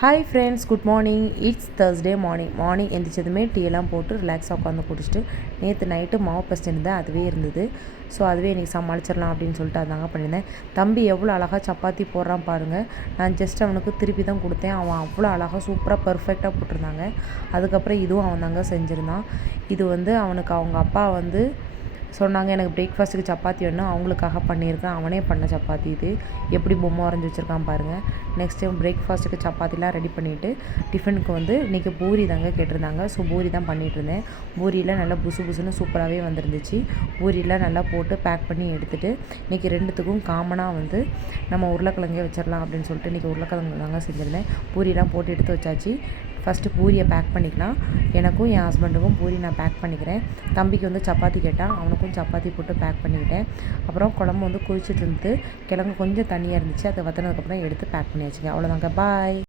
Hi friends, good morning. It's Thursday morning எந்திரிச்சதுமே டீயெல்லாம் போட்டு ரிலாக்ஸாக உட்காந்து குடிச்சிட்டு நேற்று நைட்டு மாவு பசிச்சிருந்தேன், அதுவே இருந்தது. ஸோ அதுவே இன்றைக்கி சமாளிச்சிடலாம் அப்படின்னு சொல்லிட்டு அதாங்க பண்ணியிருந்தேன். தம்பி எவ்வளோ அழகாக சப்பாத்தி போடுறான் பாருங்கள். நான் ஜஸ்ட் அவனுக்கு திருப்பி தான் கொடுத்தேன். அவன் அவ்வளோ அழகாக சூப்பராக பர்ஃபெக்டாக போட்டிருந்தாங்க. அதுக்கப்புறம் இதுவும் அவன் தாங்க செஞ்சுருந்தான். இது அவனுக்கு அவங்க அப்பா சொன்னாங்க, எனக்கு பிரேக்ஃபாஸ்ட்டுக்கு சப்பாத்தி வேணும், அவங்களுக்காக பண்ணியிருக்கேன். அவனே பண்ண சப்பாத்தி இது. எப்படி பொம்மை வரைஞ்சி வச்சுருக்கான் பாருங்கள். நெக்ஸ்ட் டைம் பிரேக்ஃபாஸ்ட்டுக்கு சப்பாத்திலாம் ரெடி பண்ணிவிட்டு டிஃபனுக்கு இன்றைக்கி பூரி தாங்க கேட்டிருந்தாங்க. ஸோ பூரி தான் பண்ணிகிட்டு இருந்தேன். பூரியில் நல்லா புசு புசுன்னு சூப்பராகவே வந்துருந்துச்சு. பூரியெலாம் நல்லா போட்டு பேக் பண்ணி எடுத்துகிட்டு இன்றைக்கி ரெண்டுத்துக்கும் காமனாக நம்ம உருளைக்கிழங்கே வச்சிடலாம் அப்படின்னு சொல்லிட்டு இன்றைக்கி உருளைக்கிழங்கு தாங்க செஞ்சுருந்தேன். பூரியெலாம் போட்டு எடுத்து வச்சாச்சு. ஃபஸ்ட்டு பூரியை பேக் பண்ணிக்கலாம். எனக்கும் என் ஹஸ்பண்டுக்கும் பூரி நான் பேக் பண்ணிக்கிறேன். தம்பிக்கு சப்பாத்தி கேட்டால் அவனுக்கும் சப்பாத்தி போட்டு பேக் பண்ணிக்கிட்டேன். அப்புறம் குழம்பு கொதிச்சுட்டு இருந்தது. கிழங்கு கொஞ்சம் தண்ணியாக இருந்துச்சு. அதை வற்றினதுக்கப்புறம் எடுத்து பேக் பண்ணி வச்சுக்கேன். அவ்வளோதாங்க. பாய்.